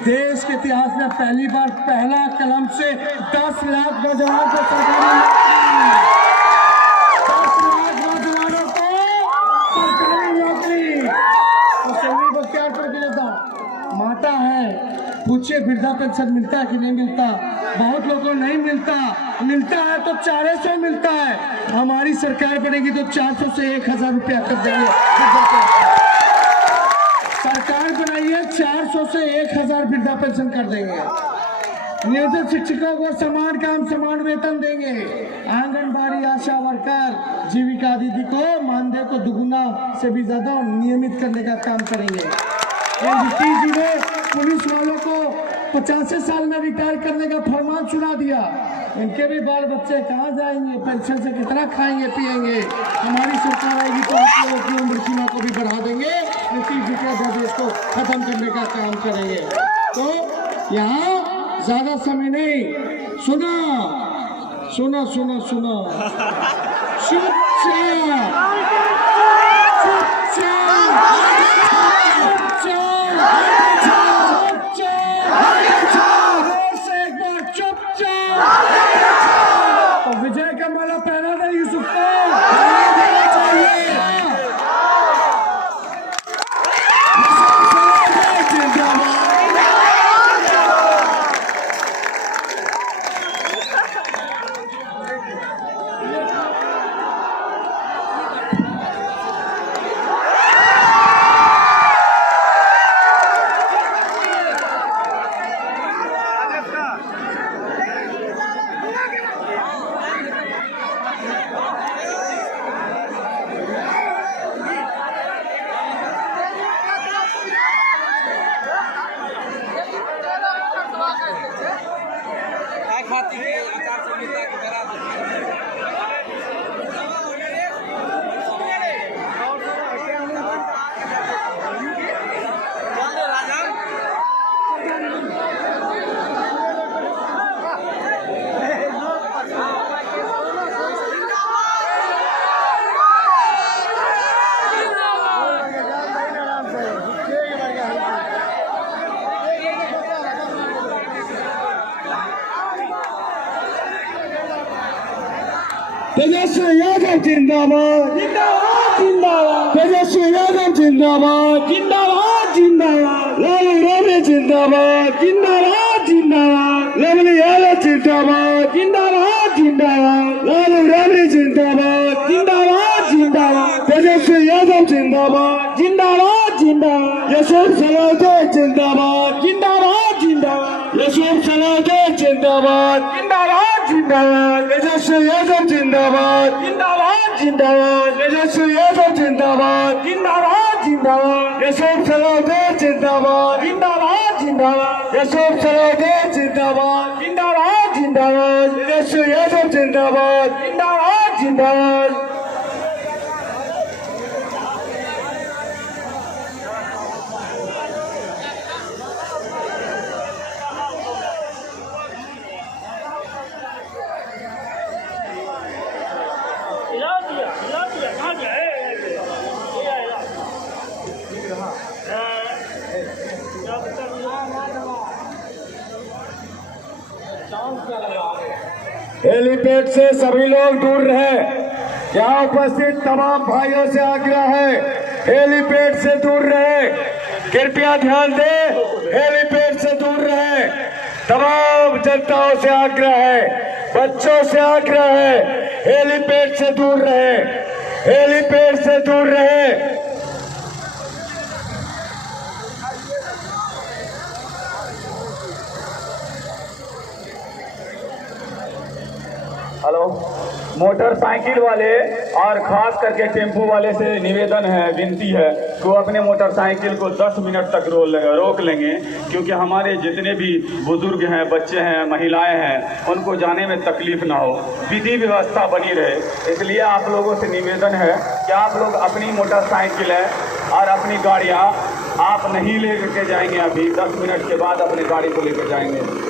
देश के इतिहास में पहली बार पहला कलम से 10 लाख नौजवानों को सरकारी नौकरी। तो सभी बख्तियारपुर की जनता माता है, पूछिए वृद्धा पेंशन मिलता है कि नहीं मिलता? बहुत लोगों को नहीं मिलता, मिलता है तो 400 मिलता है। हमारी सरकार बनेगी तो 400 से 1000 रुपया कर देंगे। सरकार बनाइए 400 से 1000 वृद्धा पेंशन कर देंगे। नियोजित शिक्षकों को समान काम समान वेतन देंगे। आंगनबाड़ी आशा वर्कर जीविका दीदी को मानदेय को दुगुना से भी ज्यादा नियमित करने का काम करेंगे। नीतीश जी ने पुलिस वालों को 85 साल में रिटायर करने का फरमान सुना दिया। इनके भी बाल बच्चे कहाँ जाएंगे? पेंशन से कितना खाएंगे पिएंगे? हमारी सरकार आएगी तो आप लोगों की उम्र सीमा को भी बढ़ा देंगे। नीतीश जी के अध्यादेश को खत्म करने का काम करेंगे। तो यहाँ ज्यादा समय नहीं, सुना सुना सुना सुना तो विजय का माला पहना था यूसुफ को। तेजस्वी यादव जिंदाबाद जिंदाबाद जिंदाबाद। तेजस्वी यादव जिंदाबाद जिंदाबाद जिंदाबाद। लालू राबड़ी जिंदाबाद जिंदाबाद जिंदाबाद। लवली यादव जिंदाबाद जिंदाबाद जिंदाबाद। लालू राबड़ी जिंदाबाद जिंदाबाद जिंदाबाद। तेजस्वी यादव जिंदाबाद जिंदाबाद जिंदाबाद। यशवंत सलाहते जिंदाबाद जिंदाबाद जिंदाबाद। यशवंत सलाहते जिंदाबाद जिंदाबाद जिंदाबाद। तेजस्वी यादव जिंदाबाद जिंदाबाद जिंदाबाद। तेजस्वी यादव जिंदाबाद जिंदाबाद जिंदाबाद। यशवंत सलाहते जिंदाबाद जिंदाबाद जिंदाबाद। यशवंत सलाहते जिंदाबाद जिंदाबाद जिंदाबाद। तेजस्वी यादव जिंदाबाद जिंदाबाद जिंदाबाद। हेलीपैड से सभी लोग दूर रहे। यहाँ उपस्थित तमाम भाइयों से आग्रह है, हेलीपैड से दूर रहे। कृपया ध्यान दें, हेलीपैड से दूर रहे। तमाम जनताओं से आग्रह है, बच्चों से आग्रह है, हेलीपैड से दूर रहे। हेलीपैड से दूर रहे। हेलो, मोटरसाइकिल वाले और खास करके टेम्पो वाले से निवेदन है, विनती है कि वो अपने मोटरसाइकिल को 10 मिनट तक रोक लेंगे, क्योंकि हमारे जितने भी बुजुर्ग हैं, बच्चे हैं, महिलाएं हैं, उनको जाने में तकलीफ ना हो, विधि व्यवस्था बनी रहे। इसलिए आप लोगों से निवेदन है कि आप लोग अपनी मोटरसाइकिल है और अपनी गाड़ियाँ आप नहीं लेकर के जाएंगे, अभी 10 मिनट के बाद अपनी गाड़ी को लेकर जाएंगे।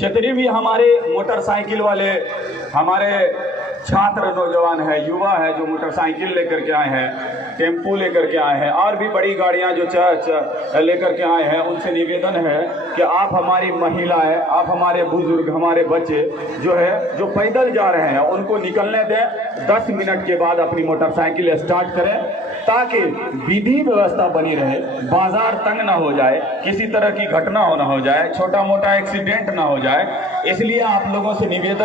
जितने भी हमारे मोटरसाइकिल वाले हमारे छात्र नौजवान है, युवा है, जो मोटरसाइकिल लेकर के आए हैं, टेम्पो लेकर के आए हैं और भी बड़ी गाड़ियां जो लेकर के आए हैं, उनसे निवेदन है कि आप हमारी महिलाएं, आप हमारे बुजुर्ग, हमारे बच्चे जो पैदल जा रहे हैं, उनको निकलने दें। 10 मिनट के बाद अपनी मोटरसाइकिल स्टार्ट करें, ताकि विधि व्यवस्था बनी रहे, बाजार तंग ना हो जाए, किसी तरह की घटना ना हो जाए, छोटा मोटा एक्सीडेंट ना हो जाए। इसलिए आप लोगों से निवेदन